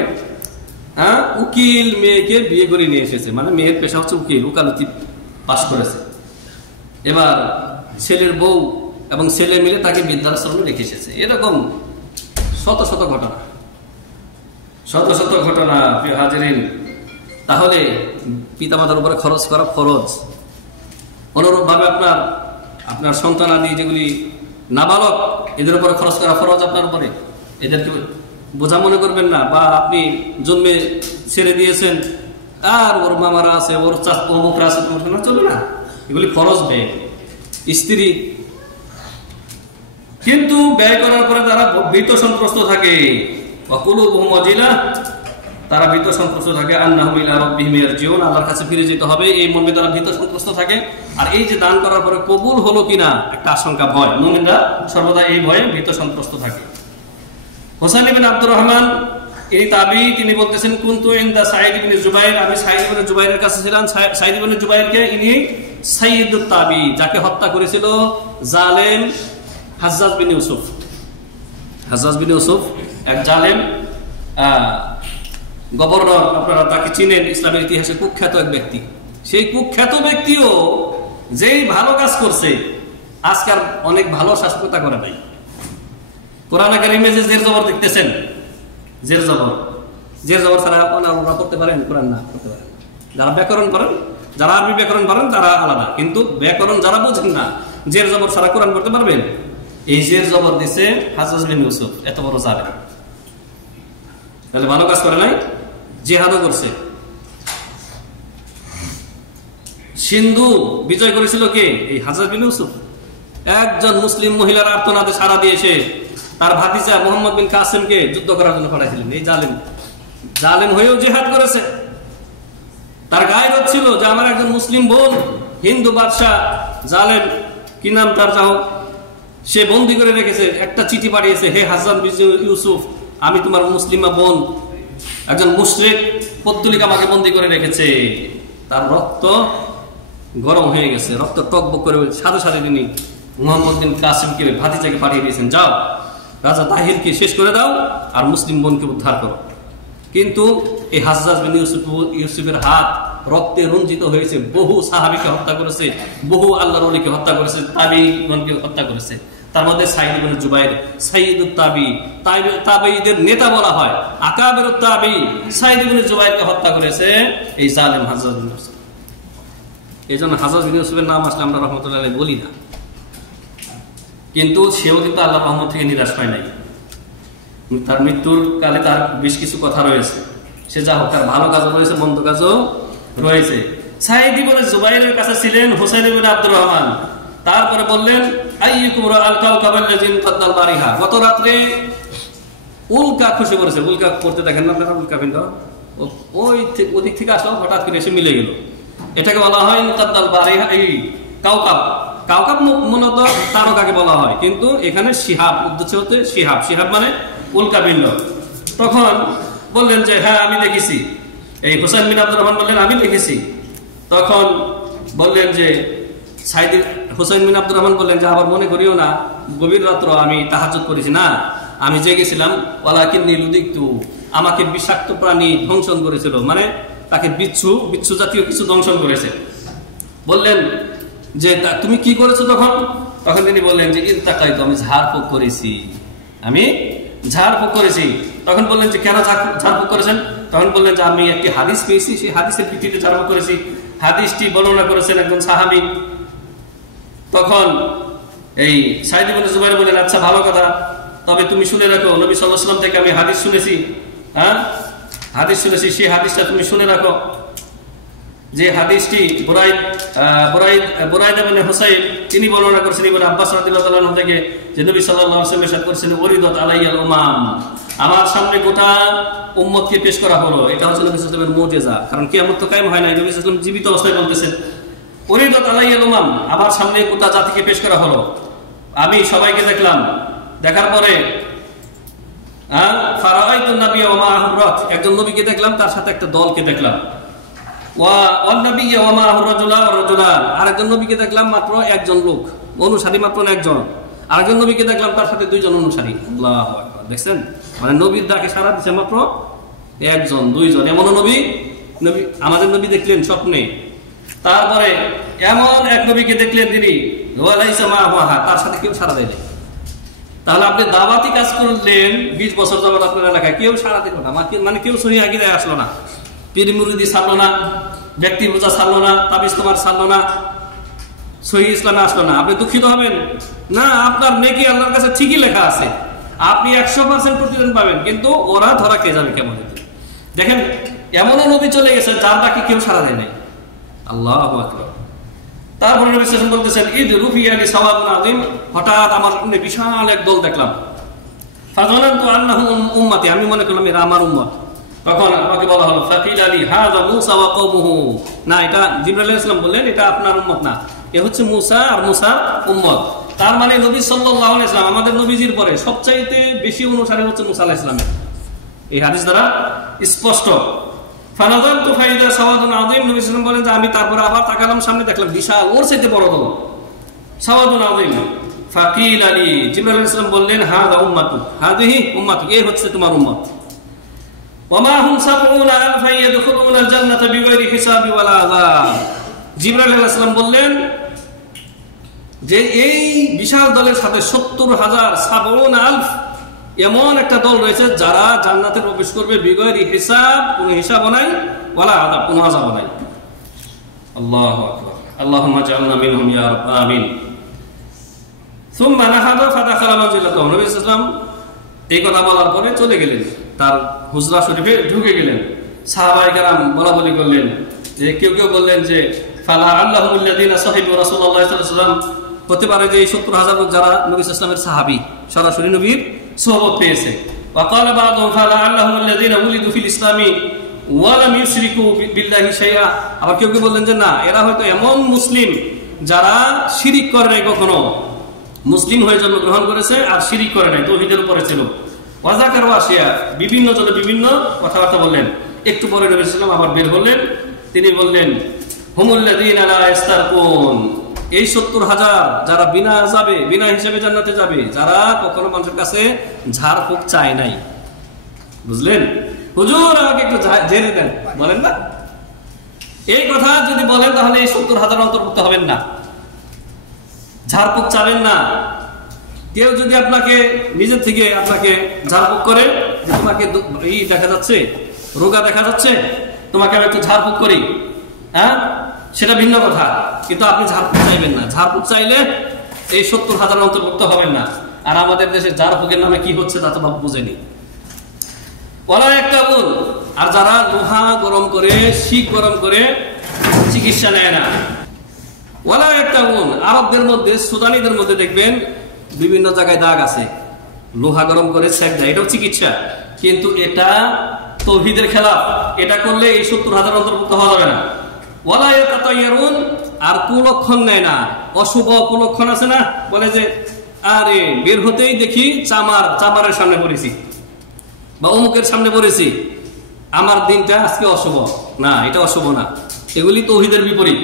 হ্যাঁ, উকিল মেয়েকে বিয়ে করে নিয়ে এসেছে, মানে মেয়ের পেশা হচ্ছে উকিল, উকালতি পাস করেছে। এবার ছেলের বউ এবং ছেলে মিলে তাকে বৃদ্ধাশ্রমে রেখে এসেছে। এরকম শত শত ঘটনা, শত শত ঘটনা প্রিয় হাজিরিন। তাহলে পিতামাতার উপরে খরচ করা ফরজ। অনুরূপ ভাবে আপনার সন্তান আদি যেগুলি নাবালক, এদের উপরে খরচ করা ফরজ আপনার উপরে। এদেরকে বোঝা মনে করবেন না, বা আপনি জন্মে ছেড়ে দিয়েছেন আর ওর মামারা আছে, ওর অমুকরা আছে, তোমার চলবে না। এগুলি ফরজ ব্যয়। স্ত্রী কিন্তু ব্যয় করার পরে তারা ভীত সন্ত্রস্ত থাকে, তারা ভীত সন্ত্রস্ত থাকে, আন্নাহুম ইলা রাব্বিহিম ইয়ারজিউন, আল্লাহর কাছে ফিরে যেতে হবে, এই মর্মে তারা ভীত সন্ত্রস্ত থাকে। আর এই যে দান করার পরে কবুল হলো কিনা একটা আশঙ্কা, ভয়, মুমিনরা সর্বদা এই ভয়ে ভীত সন্ত্রস্ত থাকে। হোসেন ইবনে আব্দুর রহমান এই তাবি, তিনি বলতেছেন, কুনতু ইনদা সাঈদ ইবনে জুবাইর, আমি সাঈদ ইবনে জুবাইরের কাছে ছিলাম। সাঈদ ইবনে জুবাইরকে ইনি সাইয়্যিদুত তাবি, যাকে হত্যা করেছিল জালেম হাজ্জাজ বিন ইউসুফ। হাজ্জাজ বিন ইউসুফ এক জালেম গভর্নর, আপনারা তাকে চিনেন, ইসলামের ইতিহাসে কুখ্যাত এক ব্যক্তি। সেই কুখ্যাত ব্যক্তিও যেই ভালো কাজ করছে, আজকাল অনেক ভালো শাসকতা করে নাই। কোরআন কারীমে যে জের জবর দেখতেছেন, জের জবর ছাড়া ওনারা করতে পারেন, কোরআন না করতে পারেন। যারা ব্যাকরণ করেন, যারা আরবি ব্যাকরণ পারেন তারা আলাদা, কিন্তু ব্যাকরণ যারা বুঝেন না, জের জবর ছাড়া কোরআন করতে পারবেন? এই জের জবর দিছে হাজ্জাজ বিন ইউসুফ, এত বড় জালেম। তাহলে ভালো কাজ করে নাই, জিহাদও করছে। সিন্ধু বিজয় করেছিল কে? এই হাজ্জাজ বিন ইউসুফ। একজন মুসলিম মহিলার আর্তনাদে সাড়া দিয়ে এসে তার ভাতিজা মুহাম্মদ বিন কাসেমকে যুদ্ধ করার জন্য পাঠাইছিলেন। এই জালেম হয়েও জিহাদ করেছে। তার গায়ে হচ্ছিল যে আমার একজন মুসলিম বোন, হিন্দু বাদশাহ জালেম, কি নাম তার, যাও, সে বন্দি করে রেখেছে। একটা চিঠি পাঠিয়েছে, হে হাজ্জাজ বিন ইউসুফ, আমি তোমার মুসলিমা বোন, একজন মুশরিক পত্তলিক আমাকে বন্দি করে রেখেছে। তার রক্ত গরম হয়ে গেছে, রক্ত টকবক করে সাথে সাথে তিনি মুহাম্মদ বিন কাসিমকে, ভাতিজাকে পাঠিয়ে দিয়েছেন, যাও রাজা তাহিরকে শেষ করে দাও আর মুসলিম বোনকে উদ্ধার করো। কিন্তু এই হাজ্জাজ বিন ইউসুফের হাত রক্তে রঞ্জিত হয়েছে। বহু সাহাবীকে হত্যা করেছে, বহু আল্লাহর ওলিকে হত্যা করেছে, তাবিঈনকে হত্যা করেছে। তার মধ্যে সাঈদ ইবনে জুবাইর সাইয়্যিদুত তাবিঈদের নেতা বলা হয়, আকাবিরুত তাবি, সাঈদ ইবনে জুবাইরকে হত্যা করেছে এই জালেম হাজ্জাজ বিন ইউসুফ। এই জন্য হাজ্জাজ বিন ইউসুফের নাম আসলে আমরা রহমতুল্লাহ আলাইহি বলি না, কিন্তু সেও কিন্তু আল্লাহর রহমত থেকে নিরাশ পায় নাই। তার মৃত্যুর কালে তার বেশ কিছু কথা রয়েছে। সে যা হোক, তার ভালো কাজও রয়েছে, মন্দ কাজও রয়েছে। সাঈদ ইবনে জুবাইরের কাছে ছিলেন হোসেন ইবনে আব্দুর রহমান। তারপরে বললেন, আইয়ুকুম রাআল কাওকাবাল্লাযী কাদ্দাল বারিহা, গত রাতে উল্কা খসে পড়েছে। উল্কা পড়তে দেখেন না আপনারা? উল্কা পিণ্ড ওদিক থেকে আসলো, হঠাৎ করে এসে মিলে গেল। এটাকে বলা হয় কাদ্দাল বারিহা। এই কাউকাব মূলত তারকাকে বলা হয়, কিন্তু এখানে শিহাব, উদ্দেশ্য হচ্ছে শিহাব মানে উল্কা পিণ্ড। তখন বললেন যে হ্যাঁ আমি দেখেছি। এই হোসেন বিন আব্দুর রহমান বললেন আমি দেখেছি। তখন বললেন যে হোসেন বিন আব্দুর রহমান বললেন যে আবার মনে করিও না গভীর রাত্র আমি তাহাজ্জুদ করেছি, না, আমি জেগেছিলাম। ওয়ালাকিন্নী লুদিকতু, আমাকে বিষাক্ত প্রাণী ধ্বংসন করেছিল, মানে তাকে বিচ্ছু জাতীয় কিছু দংশন করেছে। বললেন যে তুমি কি করেছো তখন? তখন তিনি বললেন যে ইলতাকাইতু, আমি ঝাড়ফুঁক করেছি, আমি ঝাড়ফুঁক করেছি। তখন বললেন যে কেন ঝাড়ফুঁক করেছেন? তখন বললেন যে আমি একটি হাদিস পেয়েছি, সেই হাদিসের ভিত্তিতে ঝাড়ফুঁক করেছি। হাদিসটি বর্ণনা করেছেন একজন সাহাবী। তখন এই সাঈদ ইবনে জুবাইর বললেন, আচ্ছা ভালো কথা, তবে তুমি শুনে রাখো, নবী সাল্লাল্লাহু আলাইহি ওয়াসাল্লাম থেকে আমি হাদিস শুনেছি, হাদিস শুনেছি, সেই হাদিসটা তুমি শুনে রাখো। যে হাদিসটি বুরাইদ ইবনে হুসাইন তিনি বর্ণনা করেছেন ইবনে আব্বাস রাদিয়াল্লাহু আনহু থেকে, যে নবী সাল্লাল্লাহু আলাইহি ওয়াসাল্লাম ইরশাদ করেছেন, উরিদাত আলাইয়াল উমাম, আমার সামনে গোটা উম্মতকে পেশ করা হলো। এটা হচ্ছে নবী সাল্লাল্লাহু আলাইহি ওয়াসাল্লামের মুজিজা, কারণ কিয়ামত তো কায়েম হয় না। নবী সাল্লাল্লাহু আলাইহি ওয়াসাল্লাম জীবিত অবস্থায় বলতেছেন, উরিদাত আলাইয়াল উমাম, আমার সামনে গোটা জাতিকে পেশ করা হলো। আমি সবাইকে দেখলাম, দেখার পরে ফারাআইতুন নাবিয়্যা ওয়া মাআহুর রাত, একজন নবীকে দেখলাম, তার সাথে একটা দলকে দেখলাম। ওয়ান নাবিয়্যা ওয়া মাআহুর রাজুলান, আরেকজন নবীকে দেখলাম মাত্র একজন লোক, অনুসারী মাত্র একজন। আরেকজন নবীকে দেখলাম, তার সাথে দুইজন অনুসারী। আল্লাহু আকবার, দেখছেন? মানে নবীর ডাকে সাড়া দিচ্ছে মাত্র একজন, দুইজন। এমন নবী আমাদের নবী দেখলেন স্বপ্নে। তারপরে এমন এক নবীকে দেখলেন তিনি ওয়ালাইসা মাআহু, তার সাথে কেউ সাড়া দেয়নি। তাহলে আপনি দাওয়াতি কাজ করলেন 20 বছর যাবত আপনার এলাকায়, কেউ সাড়া দিল না, মানে কেউ সহি আকীদায় আসলো না, পীর মুরিদি ছাড়লো না, ব্যক্তি পূজা ছাড়লো না, তাবিজ তোমার ছাড়লো না, সহি ইসলামে আসলো না। আপনি দুঃখিত হবেন না? আপনার নেকি আল্লাহর কাছে ঠিকই লেখা আছে, আপনি 100% প্রতিদান পাবেন, কিন্তু ওরা ধরা খেয়ে যাবে কেমন। দেখেন এমনও নবী চলে গেছে যার ডাকে কেউ সাড়া দেয় নাই। আল্লাহু আকবার। তারপরে নবী সাল্লাল্লাহু আলাইহি ওয়াসাল্লাম বলতেছেন, ঈদ রুফিয়ানি সাওয়াদুন আযীম, হঠাৎ আমার সামনে বিশাল এক দল দেখলাম। ফাযানানতু আন্নাহুম উম্মতি, আমি মনে করলাম এরা আমার উম্মত। তখন আমাকে বলা হলো, ফাকিল আলী হাযা মূসা ওয়া কওমুহু, না এটা জিবরাইল আলাইহিস সালাম বললেন এটা আপনার উম্মত না, এ হচ্ছে মূসা আর মূসার উম্মত। তার মানে নবী সাল্লাল্লাহু আলাইহি ওয়াসাল্লাম আমাদের নবীজির পরে সবচাইতে বেশি অনুসারী হচ্ছে মূসা আলাইহিস সালামের। এই হাদিস দ্বারা স্পষ্ট। ফানাযারতু ফাইদা সাওয়াদুন আযীম, নবী সাল্লাল্লাহু আলাইহি ওয়াসাল্লাম বলেন যে আমি তারপরে আবার তাকালাম, সামনে দেখলাম বিশাল, ওর চাইতে বড় দল, সাওয়াদুন আযীম। ফাকিল আলী, জিবরাইল আলাইহিস সালাম বললেন, হাযা উম্মাতুক, হাযিহি উম্মাতুক, এই হচ্ছে তোমার উম্মত। ওয়া মা হুম ৭০,০০০ ইয়াদখুলুনাল জান্নাতা বিগাইরি হিসাবি ওয়ালা আযাব। জিবরাইল আলাইহিস সালাম বললেন যে এই বিশাল দলের সাথে ৭০,০০০ এমন একটা দল রয়েছে যারা জান্নাতে প্রবেশ করবে বিগয়রি হিসাব, কোনো হিসাব নাই, ওয়ালা আযাব, কোনো আযাব নাই। আল্লাহু আকবার। আল্লাহুম্মা জাআলনা মিনহুম ইয়া রাব, আমিন। সুম্মা নাহাদা ফাদাখালা মানজিলাতাহু, নবী সাল্লাল্লাহু আলাইহি ওয়াসাল্লাম এই কথা বলার পরে চলে গেলেন, তার হুজরা শরীফে ঢুকে গেলেন। সাহাবায়ে কেরাম বলাবলি করলেন, যে কেউ কেউ বললেন যে ফালা আল্লাহুল্লাযিনা সাহিবু রাসূলুল্লাহ সাল্লাল্লাহু আলাইহি ওয়াসাল্লাম, হতে পারে যে এই ৭০,০০০ লোক যারা নবী সাল্লাল্লাহু আলাইহি ওয়াসাল্লামের সাহাবী, সরাসরি নবীর সোহবত পেয়েছে। ওয়াকালা বা'দুহুম ফালা আল্লাহুল্লাযিনা উলিদু ফিল ইসলামি ওয়া লাম ইউশরিকু বিল্লাহি শাইআ, আবার কেউ কেউ বললেন যে না, এরা হয়তো এমন মুসলিম যারা শিরিক করে নাই, কখনো মুসলিম হয়ে জন্মগ্রহণ করেছে আর শিরিক করে নাই, তাওহীদের উপরে ছিল। ওয়াজাকার ওয়াশিয়া, বিভিন্ন জনে বিভিন্ন কথাবার্তা বললেন। একটু পরে নবী সাল্লাল্লাহু আলাইহি ওয়াসাল্লাম আবার বের হলেন, তিনি বললেন, হুমুল্লাযিনা লা ইস্তারকুন, এই ৭০,০০০ যারা বিনা যাবে, বিনা হিসেবে জান্নাতে যাবে, যারা কখনো মানুষের কাছে ঝাড়ফুঁক চায় নাই। বুঝলেন? হুজুর আমাকে একটু জেনে দেন, বলেন না? এই কথা যদি বলেন তাহলে এই ৭০,০০০ অন্তর্ভুক্ত হবেন না, ঝাড়ফুঁক চাবেন না। কেউ যদি আপনাকে নিজের থেকে আপনাকে ঝাড়ফুঁক করে, তোমাকে এই দেখা যাচ্ছে, রোগা দেখা যাচ্ছে, তোমাকে আমি একটু ঝাড়ফুঁক করি, হ্যাঁ, সেটা ভিন্ন কথা, কিন্তু আপনি ঝাড়ফুঁক চাইবেন না। ঝাড়ফুঁক চাইলে এই ৭০,০০০ অন্তর্ভুক্ত হবেন না। আর আমাদের দেশে ঝাড়ফুঁকের নামে কি হচ্ছে তা তো বাবু বুঝেনি। ওয়ালা ইয়াক্তাবুন, আর যারা লোহা গরম করে, শিক গরম করে চিকিৎসা নেয় না। ওয়ালা ইয়াক্তাবুন, আরবদের মধ্যে, সুদানিদের মধ্যে দেখবেন বিভিন্ন জায়গায় দাগ আছে, লোহা গরম করে সেক দেয়, এটাও চিকিৎসা, কিন্তু এটা তাওহীদের খেলাফ। এটা করলে এই ৭০,০০০ অন্তর্ভুক্ত হওয়া যাবে না। ওয়ালা ইয়াতাতায়্যারুন, আর কুলক্ষণ নেয় না, অশুভ কুলক্ষণ আছে না, বলে যে আরে বের হতেই দেখি চামারের সামনে পড়েছি বা অমুকের সামনে পড়েছি, আমার দিনটা আজকে অশুভ। না, এটা অশুভ না, এগুলি তাওহীদের বিপরীত।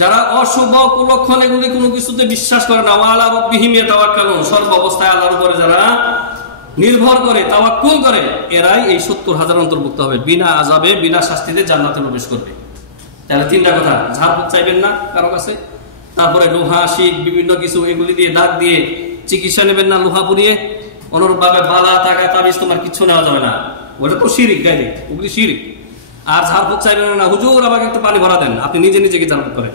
যারা অশুভ কুলক্ষণ এগুলি কোনো কিছুতে বিশ্বাস করে না, ওয়া আলা রাব্বিহিম ইয়াতাওয়াক্কালুন, সর্ব অবস্থায় আল্লাহর উপরে যারা নির্ভর করে, তাওয়াক্কুল করে, এরাই এই 70,000 অন্তর্ভুক্ত হবে, বিনা আযাবে বিনা শাস্তিতে জান্নাতে প্রবেশ করবে। তাহলে তিনটা কথা, ঝাড়ফুঁক চাইবেন না কারো কাছে, তারপরে লোহা শিক বিভিন্ন কিছু এগুলি দিয়ে দাগ দিয়ে চিকিৎসা নেবেন না, লোহা পুড়িয়ে। অনুরূপভাবে বালা টাকা তাবিজ তোমার কিচ্ছু নেওয়া যাবে না, ওটা তো শিরিক, গাইলে ওগুলি শিরিক। আর ঝাড়ফুঁক চাইবেন না, হুজুর আমাকে একটু পানি ভরা দেন, আপনি নিজে নিজেকে ঝাড়ফুঁক করেন।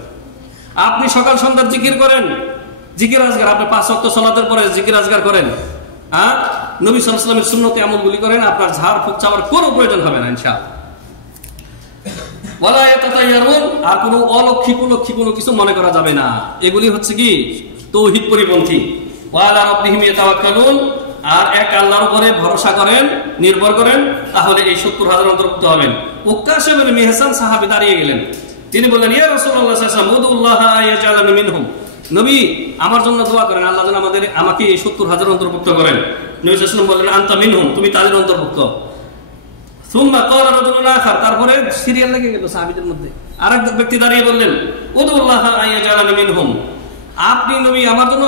আপনি সকাল সন্ধ্যার জিকির করেন, জিকির আজগার, আপনি 5 ওয়াক্ত সালাতের পরে জিকির আজগার করেন, আর নবী সাল্লাল্লাহু আলাইহি ওয়াসাল্লামের সুন্নতে আমলগুলি করেন, আপনার ঝাড়ফুঁক চাওয়ার কোনো প্রয়োজন হবে না ইনশাআল্লাহ। ওয়ালা ইয়াতাতায়ারুন, আর কোনো অলক্ষী কুলক্ষী কোনো কিছু মনে করা যাবে না, এগুলি হচ্ছে কি তাওহীদ পরিপন্থী। ওয়ালা রাব্বিহিম ইয়াতাওয়াক্কালুন, আর এক আল্লাহর উপরে ভরসা করেন, নির্ভর করেন, তাহলে এই 70,000 অন্তর্ভুক্ত হবেন। উক্কাশ ইবনে মিহসান সাহাবী দাঁড়িয়ে গেলেন, তিনি বললেন, ইয়া রাসূলুল্লাহ সাল্লাল্লাহু আলাইহি ওয়াসাল্লাম উদুল্লাহ আইয়াজালানি মিনহুম, নবী আমার জন্য দোয়া করেন, আল্লাহ যেন আমাকে এই 70,000 অন্তর্ভুক্ত করেন। নবী সাল্লাল্লাহু আলাইহি ওয়াসাল্লাম বললেন, আনতা মিনহুম, তুমি তাদের অন্তর্ভুক্ত। সুম্মা ক্বালা রাজুলুন আখার, তারপরে সিরিয়াল লেগে গেল সাহাবীদের মধ্যে, আরেক ব্যক্তি দাঁড়িয়ে বললেন, উদুল্লাহ আইয়াজালানি মিনহুম, আপনি নবী আমার জন্য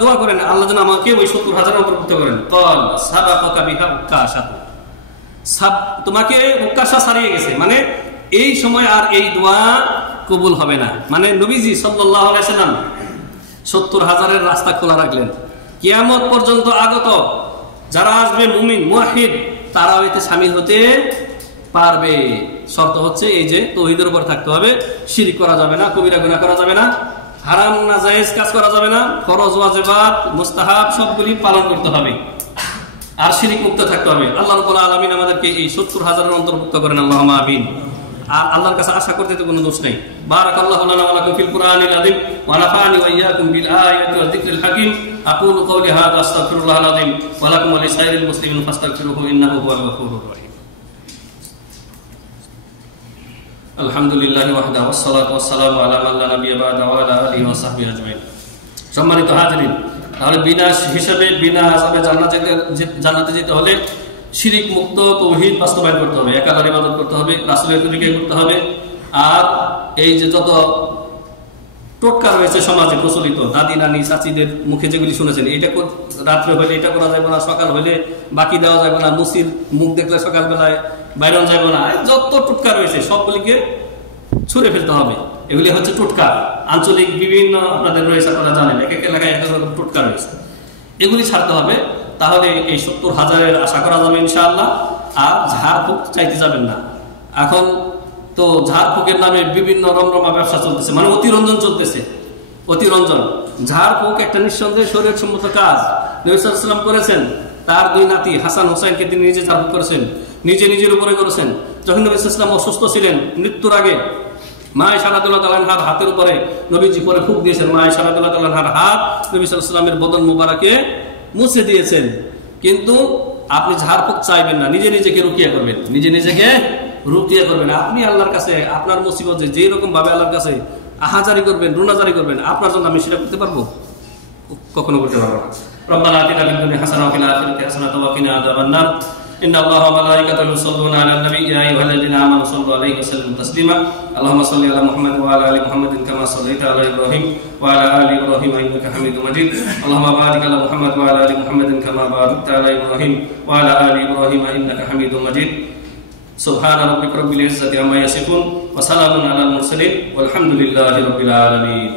দোয়া করেন, আল্লাহ যেন আমাকে ওই 70,000 অন্তর্ভুক্ত করেন। ক্বাল সাবাকাকা বিহা উক্কাশা, তোমাকে উক্কাশা ছাড়িয়ে গেছে, মানে এই সময় আর এই দোয়া কবুল হবে না। মানে নবীজি সাল্লাল্লাহু আলাইহি সাল্লাম 70,000-এর রাস্তা খোলা রাখলেন, কিয়ামত পর্যন্ত আগত যারা আসবে মুমিন মুওয়াহহিদ তারাও এতে শামিল হতে পারবে। শর্ত হচ্ছে এই যে তাওহীদের উপর থাকতে হবে, শিরক করা যাবে না, কবিরা গুনাহ করা যাবে না, হারাম না জায়েজ কাজ করা যাবে না, ফরজ ওয়াজিবাত মুস্তাহাব সবগুলি পালন করতে হবে, আর শিরক মুক্ত থাকতে হবে। আল্লাহ রাব্বুল আলামিন আমাদেরকে এই 70,000-এর অন্তর্ভুক্ত করেন, আল্লাহুম্মা আমিন। আর আল্লাহর কাছে আশা করতে তো কোনো দোষ নেই। বারাকাল্লাহু লানা ওয়া লাকুম ফিল কুরআনিল আযীম ওয়া নাফা'নি ওয়া ইয়্যাকুম বিল আয়াতি ওয়া যিকরিল হাকীম। আকুলু কওলি হাযা আস্তাগফিরুল্লাহাল আযীম ওয়া লাকুম ওয়া লিসাইরিল মুসলিমিন ফাস্তাগফিরুহু ইন্নাহু হুয়াল গফুরুর রহিম। আলহামদুলিল্লাহি ওয়াহদাহু ওয়াস সালাতু ওয়াস সালামু আলা মান লা নাবিয়্যা বা'দা ওয়া আলা আলিহি ওয়া সাহবিহি আজমাইন। সম্মানিত হাজিরিন, তাহলে বিনা হিসাবে বিনা আযাবে জান্নাতে যেতে হলে শিরিক মুক্ত তাওহীদ বাস্তবায়ন করতে হবে, এক আল্লাহর ইবাদত করতে হবে, রাসূলের তরিকায় করতে হবে। আর এই যে যত টোটকা রয়েছে সমাজে প্রচলিত, দাদি নানি চাচিদের মুখে যেগুলি শুনেছেন, এটা রাত্রে হইলে এটা করা যাবে না, সকাল হইলে বাকি দেওয়া যাবে না, মুসির মুখ দেখলে সকালবেলায় বাইরন যাবে না, যত টোটকা রয়েছে সবগুলিকে ছুঁড়ে ফেলতে হবে। এগুলি হচ্ছে টোটকা, আঞ্চলিক বিভিন্ন আপনাদের রয়েছে, আপনারা জানেন এক এক এলাকায় এক এক রকম টোটকা রয়েছে, এগুলি ছাড়তে হবে। তাহলে এই 70,000-এর আশা করা যাবে ইনশাআল্লাহ। আর ঝাড়ফুঁক চাইতে যাবেন না। এখন তো ঝাড়ফুঁকের নামে বিভিন্ন রমরমা ব্যবসা চলতেছে, মানে অতিরঞ্জন চলতেছে, অতিরঞ্জন। ঝাড়ফুঁক একটা নিঃসন্দেহে শরীয়তসম্মত কাজ, নবী সাল্লাল্লাহু আলাইহি ওয়াসাল্লাম করেছেন, তার 2 নাতি হাসান হোসেনকে তিনি নিজে ঝাড়ফুঁক করেছেন, নিজে নিজের উপরে করেছেন। যখন নবী সাল্লাল্লাহু আলাইহি ওয়াসাল্লাম অসুস্থ ছিলেন, মৃত্যুর আগে মা আয়েশা রাদিয়াল্লাহু তাআলা আনহার হাতের উপরে নবীজি পরে ফুঁক দিয়েছেন, মা আয়েশা রাদিয়াল্লাহু তাআলা আনহার হাত নবী সাল্লাল্লাহু আলাইহি ওয়াসাল্লামের বদন মুবারকে মুছে দিয়েছেন। কিন্তু আপনি ঝাড়ফুঁক চাইবেন না, নিজে নিজেকে রুকিয়া করবেন, নিজে নিজেকে রুকিয়া করবেন। আপনি আল্লাহর কাছে আপনার মুসিবত যে রকম ভাবে আল্লাহর কাছে আহাজারি করবেন, রুনাজারি করবেন, আপনার জন্য আমি সেটা করতে পারবো? কখনো করতে পারবো না। রব্বানা আতিনা ফিদ দুনিয়া হাসানাহ ওয়া ফিল আখিরাতি হাসানাহ ওয়া কিনা আযাবান নার। ইন্না আল্লাহা ওয়া মালাইকাতাহু ইউসাল্লুনা আলান নাবী ইয়া আইয়ুহাল্লাযীনা আমানু সাল্লু আলাইহি ওয়া সাল্লিমু তাসলিমা। আল্লাহুম্মা সাল্লি আলা মুহাম্মাদ ওয়া আলা আলি মুহাম্মাদিন কামা সাল্লাইতা আলা ইব্রাহিম ওয়া আলা আলি ইব্রাহিম ইন্নাকা হামিদুম মাজিদ। আল্লাহুম্মা বারিক আলা মুহাম্মাদ ওয়া আলা আলি মুহাম্মাদিন কামা বারাকতা আলা ইব্রাহিম ওয়া আলা আলি ইব্রাহিম ইন্নাকা হামিদুম মাজিদ। সুবহানা রাব্বিকা রাব্বিল ইজ্জাতি আম্মা ইয়াসিফুন ওয়া সালামুন আলাল মুরসালিন ওয়ালহামদুলিল্লাহি রাব্বিল আলামিন।